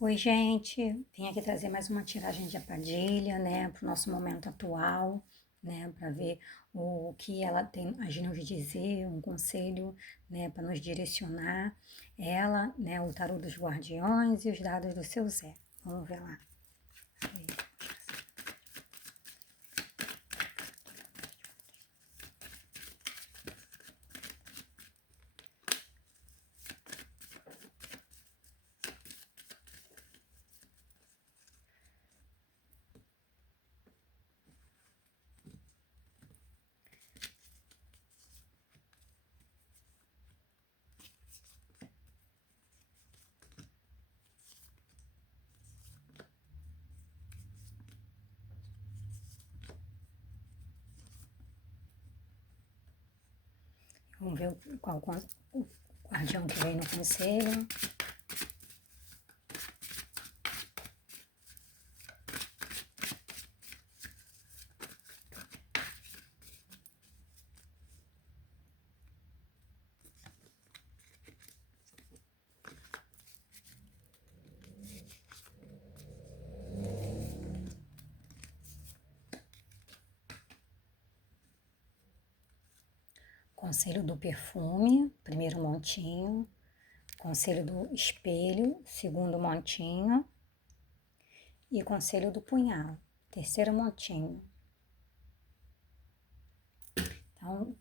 Oi, gente. Vim aqui trazer mais uma tiragem de Padilha, né, para o nosso momento atual, né, para ver o que ela tem a nos dizer, um conselho, né, para nos direcionar. Ela, né, o tarô dos guardiões e os dados do seu Zé. Vamos ver lá. Vamos ver qual o guardião que vem no conselho. Conselho do perfume, primeiro montinho. Conselho do espelho, segundo montinho. E conselho do punhal, terceiro montinho. Então,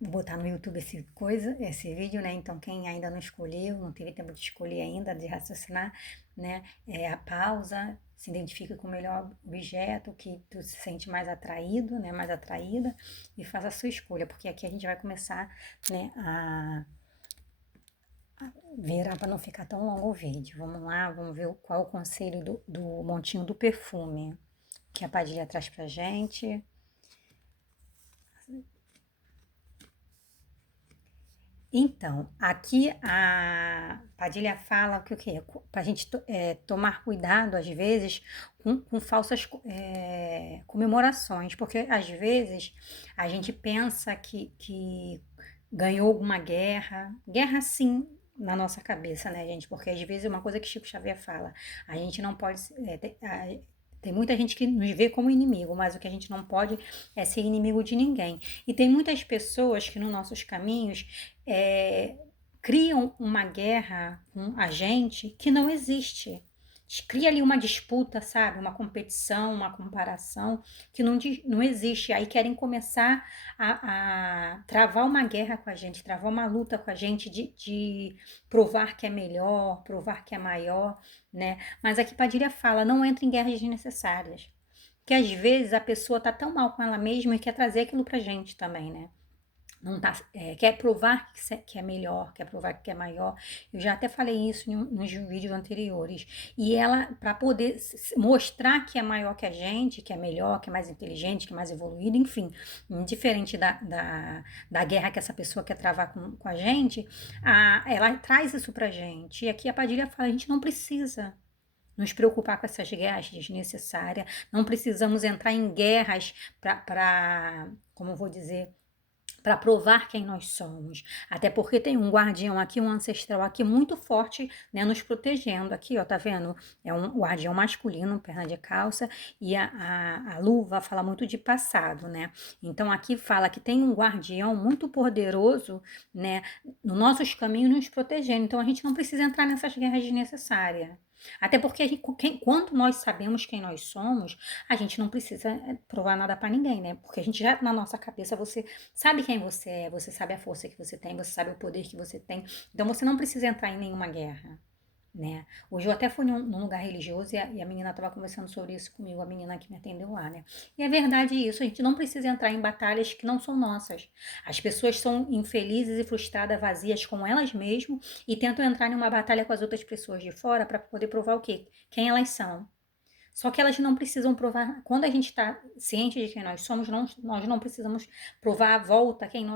vou botar no YouTube esse vídeo, né? Então, quem ainda não escolheu, não teve tempo de escolher ainda, de raciocinar, né? A pausa, se identifica com o melhor objeto que tu se sente mais atraído, né? Mais atraída, e faz a sua escolha, porque aqui a gente vai começar, né? A ver para não ficar tão longo o vídeo. Vamos lá, vamos ver qual o conselho do montinho do perfume que a Padilha traz pra gente. Então, aqui a Padilha fala que o quê? Para a gente tomar cuidado, às vezes, com falsas comemorações, porque às vezes a gente pensa que ganhou alguma guerra sim, na nossa cabeça, né, gente? Porque às vezes é uma coisa que Chico Xavier fala, a gente não pode. Tem muita gente que nos vê como inimigo, mas o que a gente não pode é ser inimigo de ninguém. E tem muitas pessoas que nos nossos caminhos é, criam uma guerra com a gente que não existe. Cria ali uma disputa, sabe? Uma competição, uma comparação que não existe. Aí querem começar a travar uma guerra com a gente, travar uma luta com a gente de provar que é melhor, provar que é maior, né? Mas aqui Padilha fala, não entra em guerras desnecessárias. Que às vezes a pessoa tá tão mal com ela mesma e quer trazer aquilo pra gente também, né? Não tá, quer provar que é melhor, quer provar que é maior. Eu já até falei isso nos vídeos anteriores. E ela, para poder mostrar que é maior que a gente, que é melhor, que é mais inteligente, que é mais evoluído, enfim, diferente da guerra que essa pessoa quer travar com a gente, ela traz isso pra gente. E aqui a Padilha fala: a gente não precisa nos preocupar com essas guerras desnecessárias, não precisamos entrar em guerras para, como eu vou dizer, para provar quem nós somos. Até porque tem um guardião aqui, um ancestral aqui muito forte, né, nos protegendo. Aqui, ó, tá vendo? É um guardião masculino, perna de calça, e a luva fala muito de passado, né? Então aqui fala que tem um guardião muito poderoso, né, nos nossos caminhos nos protegendo. Então a gente não precisa entrar nessas guerras desnecessárias. Até porque quando nós sabemos quem nós somos, a gente não precisa provar nada para ninguém, né? Porque a gente já na nossa cabeça você sabe quem você sabe a força que você tem, você sabe o poder que você tem. Então você não precisa entrar em nenhuma guerra, né? Hoje eu até fui num lugar religioso e a menina estava conversando sobre isso comigo, a menina que me atendeu lá, né? E é verdade isso, a gente não precisa entrar em batalhas que não são nossas. As pessoas são infelizes e frustradas, vazias com elas mesmas e tentam entrar em uma batalha com as outras pessoas de fora para poder provar o quê? Quem elas são. Só que elas não precisam provar. Quando a gente está ciente de quem nós somos, nós não precisamos provar à volta quem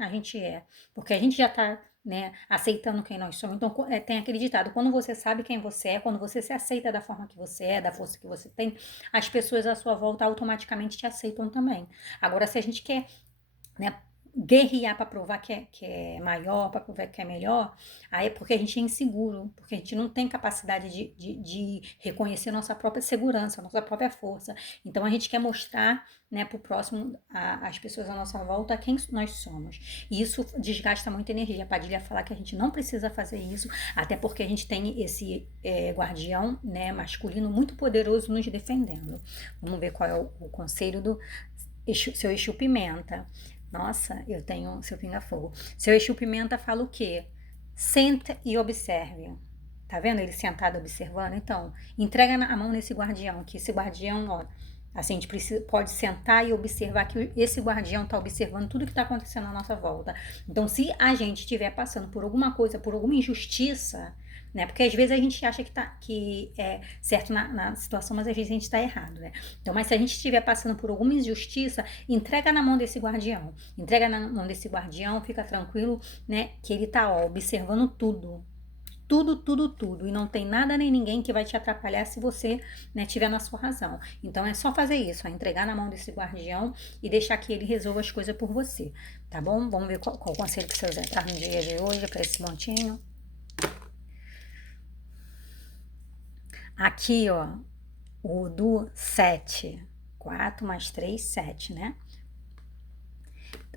a gente é. Porque a gente já está, né, aceitando quem nós somos. Então, tem aquele ditado: quando você sabe quem você é, quando você se aceita da forma que você é, da força que você tem, as pessoas à sua volta automaticamente te aceitam também. Agora, se a gente quer, né, guerrear para provar que é maior, para provar que é melhor, aí é porque a gente é inseguro, porque a gente não tem capacidade de reconhecer nossa própria segurança, nossa própria força. Então a gente quer mostrar, né, para o próximo, as pessoas à nossa volta, quem nós somos. E isso desgasta muita energia. A Padilha fala que a gente não precisa fazer isso, até porque a gente tem esse guardião, né, masculino muito poderoso nos defendendo. Vamos ver qual é o conselho do seu Exu Pimenta. Nossa, eu tenho seu pinga-fogo. Seu Exu Pimenta fala o quê? Senta e observe. Tá vendo ele sentado observando? Então, entrega a mão nesse guardião, que esse guardião, ó, assim, a gente pode sentar e observar que esse guardião tá observando tudo que tá acontecendo à nossa volta. Então, se a gente estiver passando por alguma coisa, por alguma injustiça, né? Porque às vezes a gente acha que é certo na situação, mas às vezes a gente está errado, né? Então, mas se a gente estiver passando por alguma injustiça, entrega na mão desse guardião. Entrega na mão desse guardião, fica tranquilo, né? Que ele tá, ó, observando tudo. Tudo, tudo, tudo. E não tem nada nem ninguém que vai te atrapalhar se você, né, tiver na sua razão. Então é só fazer isso, ó, entregar na mão desse guardião e deixar que ele resolva as coisas por você. Tá bom? Vamos ver qual conselho que você vai entrar no dia de hoje para esse montinho. Aqui, ó, o do 7. 4 mais 3, 7, né?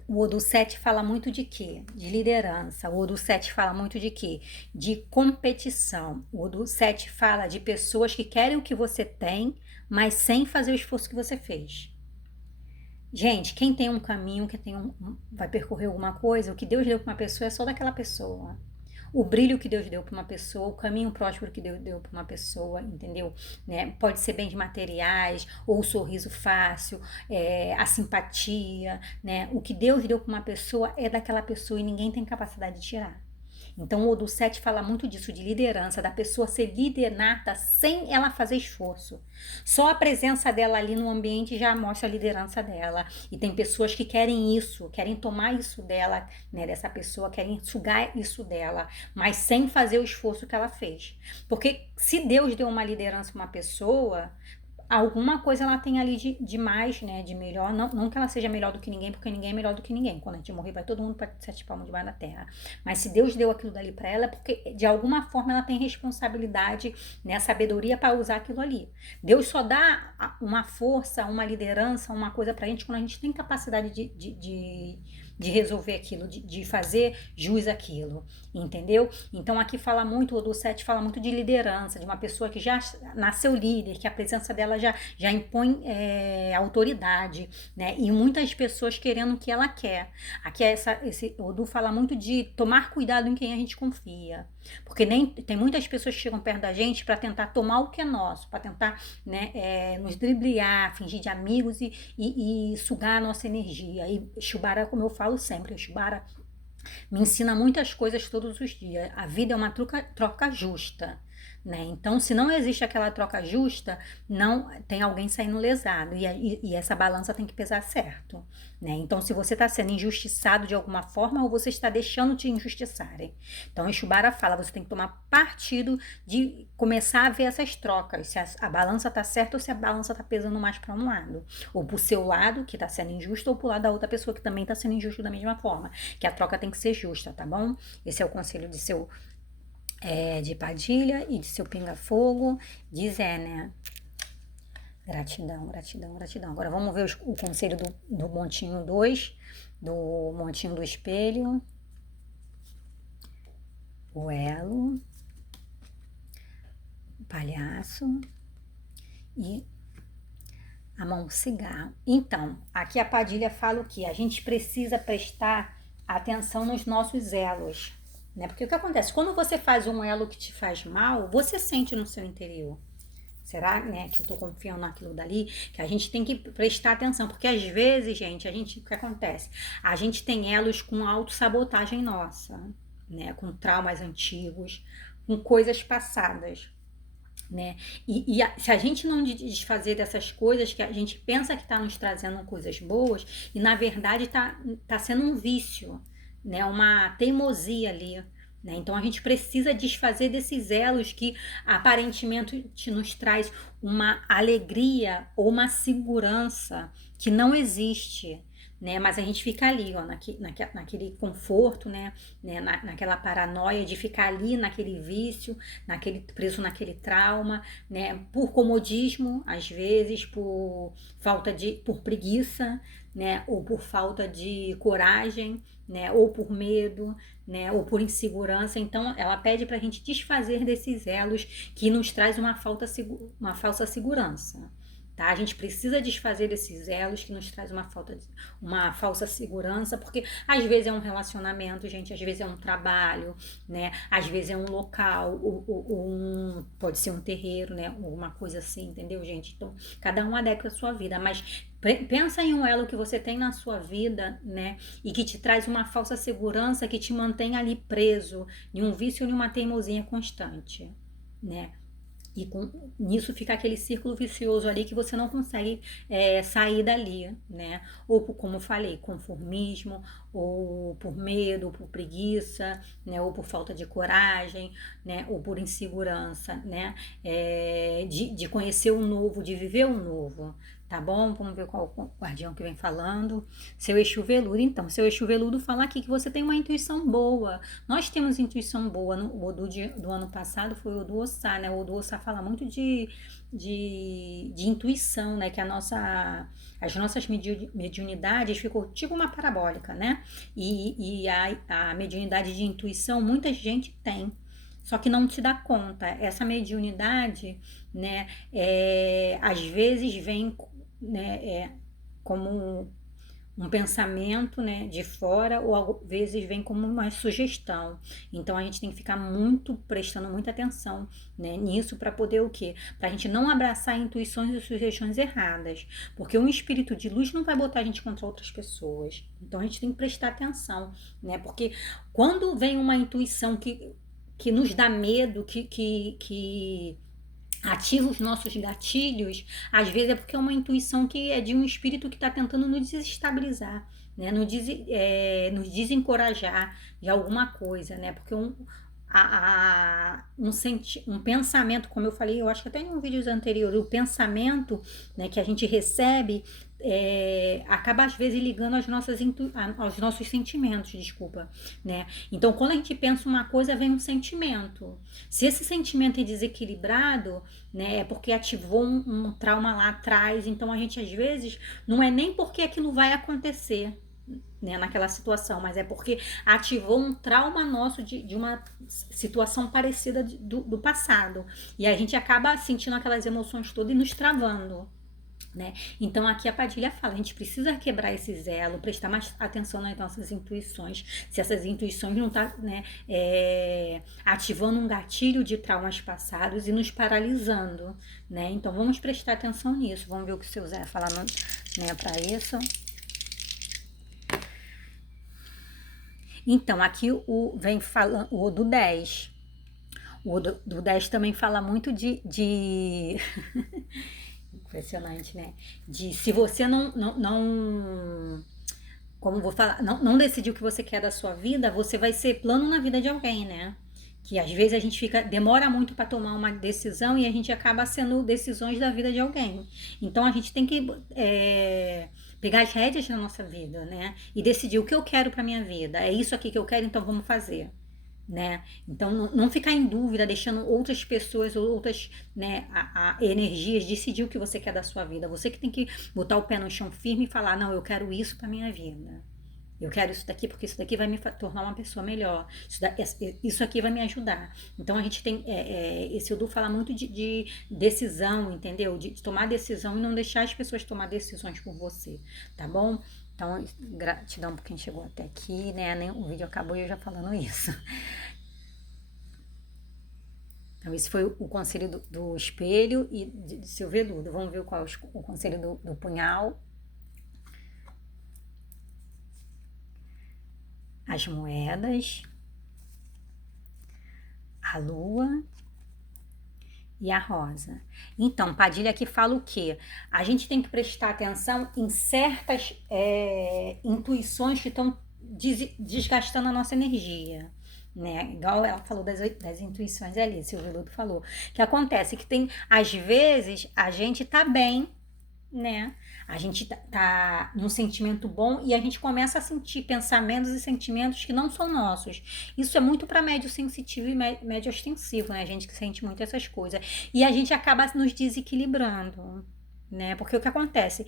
O Odu 7 fala muito de quê? De liderança. O Odu 7 fala muito de quê? De competição. O Odu 7 fala de pessoas que querem o que você tem, mas sem fazer o esforço que você fez. Gente, quem tem um caminho, que tem vai percorrer alguma coisa, o que Deus deu para uma pessoa é só daquela pessoa. O brilho que Deus deu para uma pessoa, o caminho próspero que Deus deu para uma pessoa, entendeu? Né? Pode ser bens materiais, ou o sorriso fácil, a simpatia, né? O que Deus deu para uma pessoa é daquela pessoa e ninguém tem capacidade de tirar. Então o Odu 7 fala muito disso, de liderança, da pessoa ser líder nata sem ela fazer esforço. Só a presença dela ali no ambiente já mostra a liderança dela. E tem pessoas que querem isso, querem tomar isso dela, né, dessa pessoa, querem sugar isso dela, mas sem fazer o esforço que ela fez. Porque se Deus deu uma liderança para uma pessoa, alguma coisa ela tem ali de mais, né, de melhor, não que ela seja melhor do que ninguém, porque ninguém é melhor do que ninguém, quando a gente morrer vai todo mundo para 7 palmos debaixo da terra, mas se Deus deu aquilo dali para ela, é porque de alguma forma ela tem responsabilidade, né, sabedoria para usar aquilo ali. Deus só dá uma força, uma liderança, uma coisa pra gente quando a gente tem capacidade de resolver aquilo, de fazer jus àquilo, entendeu? Então aqui fala muito, o Odu 7 fala muito de liderança, de uma pessoa que já nasceu líder, que a presença dela já impõe autoridade, né? E muitas pessoas querendo o que ela quer. Aqui esse Odu fala muito de tomar cuidado em quem a gente confia. Porque tem muitas pessoas que chegam perto da gente para tentar tomar o que é nosso, para tentar, né, nos dribliar, fingir de amigos e sugar a nossa energia. E Shubara, como eu falo sempre, Shubara me ensina muitas coisas todos os dias. A vida é uma troca justa. Né? Então, se não existe aquela troca justa, não tem alguém saindo lesado e essa balança tem que pesar certo. Né? Então, se você está sendo injustiçado de alguma forma ou você está deixando te injustiçarem. Então, Shubara fala, você tem que tomar partido de começar a ver essas trocas, se a balança está certa ou se a balança está pesando mais para um lado. Ou para o seu lado, que está sendo injusto, ou para o lado da outra pessoa que também está sendo injusto da mesma forma. Que a troca tem que ser justa, tá bom? Esse é o conselho de Padilha e de seu pinga-fogo, de Zé, né? Gratidão, gratidão, gratidão. Agora vamos ver o conselho do montinho 2, do montinho do espelho. O elo, o palhaço e a mão cigarro. Então, aqui a Padilha fala o que? A gente precisa prestar atenção nos nossos elos. Né? Porque o que acontece? Quando você faz um elo que te faz mal, você sente no seu interior. Será, né, que eu tô confiando naquilo dali? Que a gente tem que prestar atenção, porque às vezes, gente, o que acontece? A gente tem elos com autossabotagem nossa, né, com traumas antigos, com coisas passadas, né? Se a gente não desfazer dessas coisas que a gente pensa que está nos trazendo coisas boas, e na verdade tá sendo um vício, né? Uma teimosia ali. Né? Então a gente precisa desfazer desses elos que aparentemente nos traz uma alegria ou uma segurança que não existe. né? Mas a gente fica ali, ó, naquele conforto, né? Naquela paranoia de ficar ali naquele vício, preso naquele trauma, né? Por comodismo, às vezes, por preguiça, né? Ou por falta de coragem, né? Ou por medo, né? Ou por insegurança. Então, ela pede para a gente desfazer desses elos que nos traz uma falsa segurança. Tá? A gente precisa desfazer desses elos que nos traz uma falsa segurança, porque às vezes é um relacionamento, gente, às vezes é um trabalho, né? Às vezes é um local, pode ser um terreiro, né? Alguma coisa assim, entendeu, gente? Então, cada um adequa a sua vida, mas pensa em um elo que você tem na sua vida, né? E que te traz uma falsa segurança, que te mantém ali preso em um vício ou em uma teimosia constante, né? E nisso fica aquele círculo vicioso ali que você não consegue sair dali, né? Ou como eu falei, conformismo, ou por medo, ou por preguiça, né? Ou por falta de coragem, né? Ou por insegurança, né? De conhecer o novo, de viver o novo, tá bom? Vamos ver qual o guardião que vem falando. Seu Exu Veludo. Então, seu Exu Veludo fala aqui que você tem uma intuição boa. Nós temos intuição boa. O Odu do ano passado foi o Odu Ossá, né? O Odu Ossá fala muito de intuição, né? Que as nossas mediunidades ficou tipo uma parabólica, né? E a mediunidade de intuição muita gente tem. Só que não te dá conta. Essa mediunidade, né? Às vezes vem, né? Como um pensamento, né, de fora, ou às vezes vem como uma sugestão. Então a gente tem que ficar prestando muita atenção, né, nisso para poder o quê? Para a gente não abraçar intuições e sugestões erradas, porque um espírito de luz não vai botar a gente contra outras pessoas. Então a gente tem que prestar atenção, né, porque quando vem uma intuição que nos dá medo, que ativa os nossos gatilhos, às vezes é porque é uma intuição que é de um espírito que está tentando nos desestabilizar, né? Nos desencorajar de alguma coisa, né? Porque um pensamento, como eu falei, eu acho que até em um vídeo anterior, o pensamento, né, que a gente recebe acaba às vezes ligando aos nossos sentimentos, desculpa, né? Então, quando a gente pensa uma coisa, vem um sentimento. Se esse sentimento é desequilibrado, né, é porque ativou um trauma lá atrás. Então, a gente às vezes não é nem porque aquilo vai acontecer, né, naquela situação, mas é porque ativou um trauma nosso de uma situação parecida do passado. E a gente acaba sentindo aquelas emoções todas e nos travando. Né? Então aqui a Padilha fala, a gente precisa quebrar esse elo, prestar mais atenção nas nossas intuições, se essas intuições não estão, né, ativando um gatilho de traumas passados e nos paralisando, né? Então vamos prestar atenção nisso, vamos ver o que o seu Zé fala, né, para isso. Então aqui vem falando o do 10. O do 10 também fala muito de impressionante, né? De se você não como vou falar, não decidir o que você quer da sua vida, você vai ser plano na vida de alguém, né? Que às vezes a gente demora muito para tomar uma decisão e a gente acaba sendo decisões da vida de alguém. Então a gente tem que pegar as rédeas da nossa vida, né? E decidir o que eu quero para minha vida. É isso aqui que eu quero, então vamos fazer. Né? Então não ficar em dúvida, deixando outras pessoas ou outras, né, energias decidir o que você quer da sua vida. Você que tem que botar o pé no chão firme e falar, não, eu quero isso para minha vida. Eu quero isso daqui porque isso daqui vai me tornar uma pessoa melhor. Isso aqui vai me ajudar. Então a gente tem. Esse Odu fala muito de decisão, entendeu? De tomar decisão e não deixar as pessoas tomar decisões por você, tá bom? Então, gratidão por quem chegou até aqui, né? O vídeo acabou e eu já falando isso. Então, esse foi o conselho do espelho e do seu veludo. Vamos ver qual é o conselho do punhal. As moedas. A lua e a rosa. Então, Padilha aqui fala o quê? A gente tem que prestar atenção em certas intuições que estão desgastando a nossa energia. Né? Igual ela falou das intuições ali, Silvio Ludo falou. Que acontece que tem, às vezes, a gente tá bem, né? A gente tá num sentimento bom e a gente começa a sentir pensamentos e sentimentos que não são nossos. Isso é muito para médio sensitivo e médio ostensivo, né? A gente que sente muito essas coisas. E a gente acaba nos desequilibrando, né? Porque o que acontece?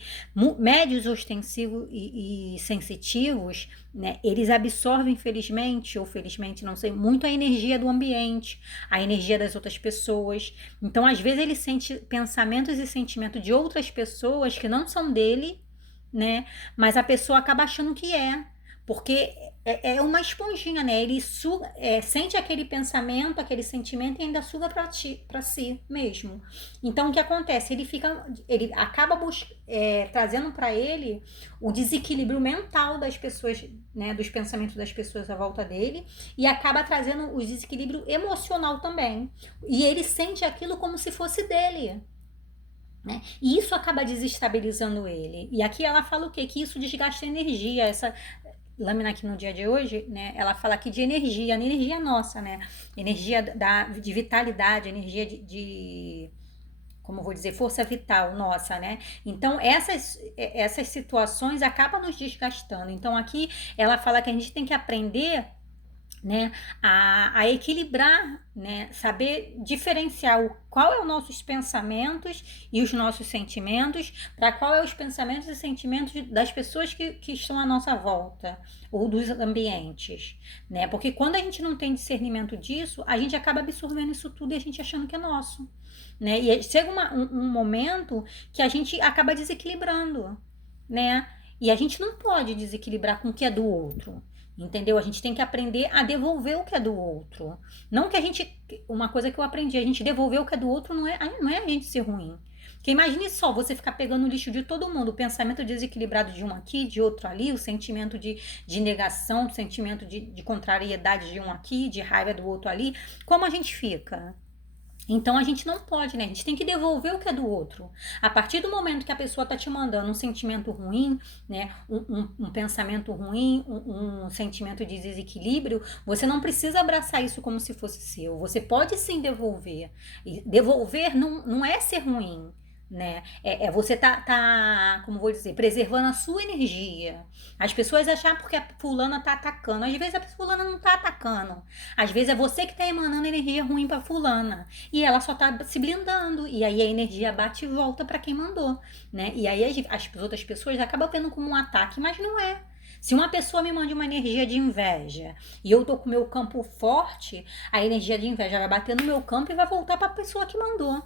Médios ostensivos e sensitivos, né? Eles absorvem, felizmente ou felizmente, não sei, muito a energia do ambiente, a energia das outras pessoas. Então, às vezes, ele sente pensamentos e sentimentos de outras pessoas que não são dele, né? Mas a pessoa acaba achando que é. Porque é uma esponjinha, né? Ele suga, sente aquele pensamento, aquele sentimento e ainda suga para si mesmo. Então, o que acontece? Ele acaba trazendo para ele o desequilíbrio mental das pessoas, né? Dos pensamentos das pessoas à volta dele e acaba trazendo o desequilíbrio emocional também. E ele sente aquilo como se fosse dele. Né? E isso acaba desestabilizando ele. E aqui ela fala o quê? Que isso desgasta energia. Essa lâmina aqui no dia de hoje, né? Ela fala aqui de energia nossa, né? Energia de vitalidade, energia como eu vou dizer, força vital nossa, né? Então, essas situações acabam nos desgastando. Então, aqui ela fala que a gente tem que aprender, né, a equilibrar, né, saber diferenciar qual é os nossos pensamentos e os nossos sentimentos, para qual é os pensamentos e sentimentos das pessoas que estão à nossa volta, ou dos ambientes, né, porque quando a gente não tem discernimento disso, a gente acaba absorvendo isso tudo e a gente achando que é nosso, né, e chega um momento que a gente acaba desequilibrando, né, e a gente não pode desequilibrar com o que é do outro. Entendeu? A gente tem que aprender a devolver o que é do outro. Não que a gente. Uma coisa que eu aprendi, a gente devolver o que é do outro não é a gente ser ruim. Porque imagine só, você ficar pegando o lixo de todo mundo, o pensamento desequilibrado de um aqui, de outro ali, o sentimento de negação, o sentimento de contrariedade de um aqui, de raiva do outro ali. Como a gente fica? Então a gente não pode, né? A gente tem que devolver o que é do outro. A partir do momento que a pessoa tá te mandando um sentimento ruim, né? Um pensamento ruim, um sentimento de desequilíbrio, você não precisa abraçar isso como se fosse seu. Você pode sim devolver. E devolver não é ser ruim. Né? Você como vou dizer, preservando a sua energia. As pessoas acham porque a fulana tá atacando. Às vezes a fulana não tá atacando. Às vezes é você que tá emanando energia ruim pra fulana. E ela só tá se blindando. E aí a energia bate e volta para quem mandou, né? E aí as outras pessoas acabam vendo como um ataque, mas não é. Se uma pessoa me manda uma energia de inveja e eu tô com o meu campo forte, a energia de inveja vai bater no meu campo e vai voltar para a pessoa que mandou.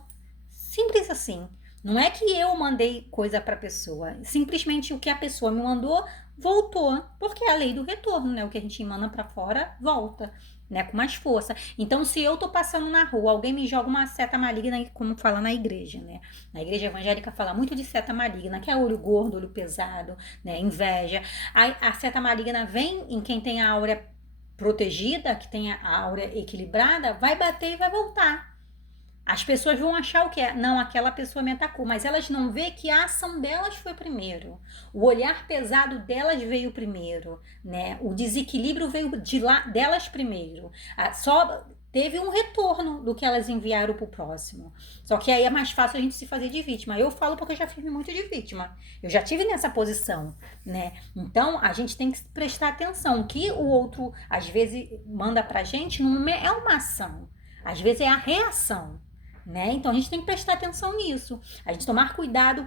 Simples assim. Não é que eu mandei coisa para a pessoa, simplesmente o que a pessoa me mandou voltou, porque é a lei do retorno, né? O que a gente manda para fora volta, né? Com mais força. Então, se eu tô passando na rua, alguém me joga uma seta maligna, como fala na igreja, né? Na igreja evangélica fala muito de seta maligna, que é olho gordo, olho pesado, né? Inveja. A seta maligna vem em quem tem a áurea protegida, que tem a áurea equilibrada, vai bater e vai voltar. As pessoas vão achar o que é, não, aquela pessoa me atacou, mas elas não vê que a ação delas foi primeiro. O olhar pesado delas veio primeiro, né? O desequilíbrio veio delas primeiro. Só teve um retorno do que elas enviaram pro próximo. Só que aí é mais fácil a gente se fazer de vítima. Eu falo porque eu já fiz muito de vítima. Eu já tive nessa posição, né? Então, a gente tem que prestar atenção. O que o outro, às vezes, manda pra gente não é uma ação. Às vezes é a reação. Né? Então a gente tem que prestar atenção nisso, a gente tomar cuidado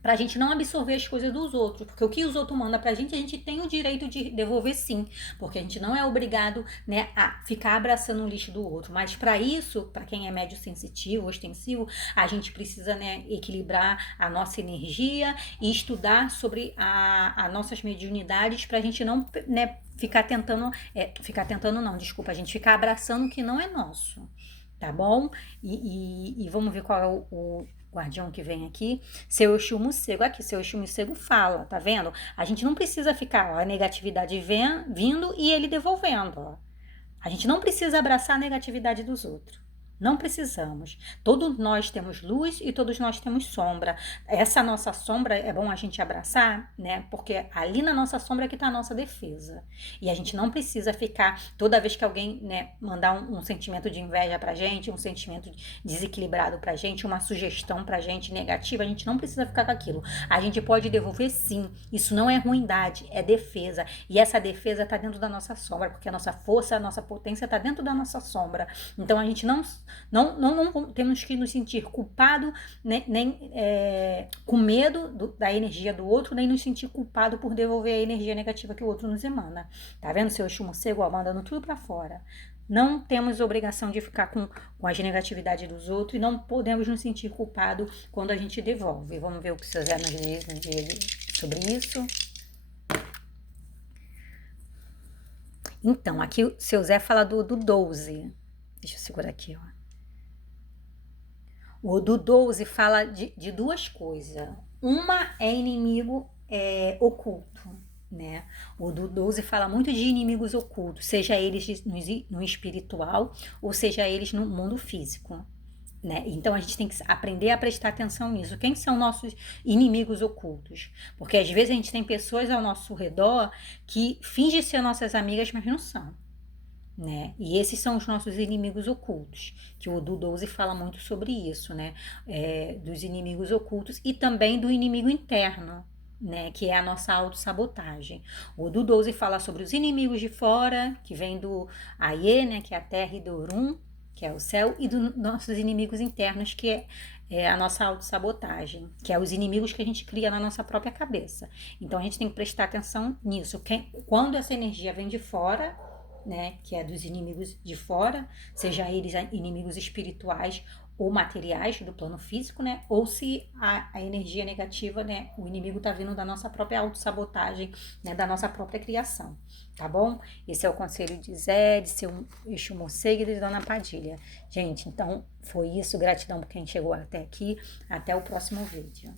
pra gente não absorver as coisas dos outros, porque o que os outros mandam pra gente, a gente tem o direito de devolver sim, porque a gente não é obrigado, né, a ficar abraçando o lixo do outro, mas para isso, para quem é médio sensitivo, ostensivo, a gente precisa, né, equilibrar a nossa energia e estudar sobre as nossas mediunidades pra gente não, né, ficar tentando não, desculpa, a gente ficar abraçando o que não é nosso. Tá bom? E vamos ver qual é o guardião que vem aqui. Seu Exu Morcego. Aqui, seu Exu Morcego fala, tá vendo? A gente não precisa ficar, ó, a negatividade vindo e ele devolvendo, ó. A gente não precisa abraçar a negatividade dos outros, Não precisamos. Todos nós temos luz e todos nós temos sombra. Essa nossa sombra é bom a gente abraçar, né? Porque ali na nossa sombra é que está a nossa defesa. E a gente não precisa ficar, toda vez que alguém, né, mandar um sentimento de inveja pra gente, um sentimento desequilibrado pra gente, uma sugestão pra gente negativa, a gente não precisa ficar com aquilo. A gente pode devolver sim. Isso não é ruindade, é defesa. E essa defesa está dentro da nossa sombra, porque a nossa força, a nossa potência está dentro da nossa sombra. Então a gente não temos que nos sentir culpado, nem com medo da energia do outro, nem nos sentir culpado por devolver a energia negativa que o outro nos emana. Tá vendo, seu Exu morcego, mandando tudo para fora. Não temos obrigação de ficar com as negatividades dos outros e não podemos nos sentir culpado quando a gente devolve. Vamos ver o que o seu Zé nos diz sobre isso. Então, aqui o seu Zé fala do 12. Deixa eu segurar aqui, ó. O do 12 fala de duas coisas. Uma é inimigo oculto, né? O do 12 fala muito de inimigos ocultos, seja eles no espiritual ou seja eles no mundo físico. Né? Então a gente tem que aprender a prestar atenção nisso. Quem são nossos inimigos ocultos? Porque às vezes a gente tem pessoas ao nosso redor que fingem ser nossas amigas, mas não são. Né? E esses são os nossos inimigos ocultos, que o Odu 12 fala muito sobre isso, né? Dos inimigos ocultos e também do inimigo interno, né? Que é a nossa autossabotagem. O Odu 12 fala sobre os inimigos de fora, que vem do Aie, né? Que é a terra, e do Orum, que é o céu, e dos nossos inimigos internos, que é a nossa autossabotagem, que é os inimigos que a gente cria na nossa própria cabeça. Então a gente tem que prestar atenção nisso. Quando essa energia vem de fora, né, que é dos inimigos de fora, seja eles inimigos espirituais ou materiais do plano físico, né, ou se a energia negativa, né, o inimigo tá vindo da nossa própria autossabotagem, né, da nossa própria criação, tá bom? Esse é o conselho de Zé, de seu Exu morcego e de Dona Padilha. Gente, então foi isso, gratidão por quem chegou até aqui, até o próximo vídeo.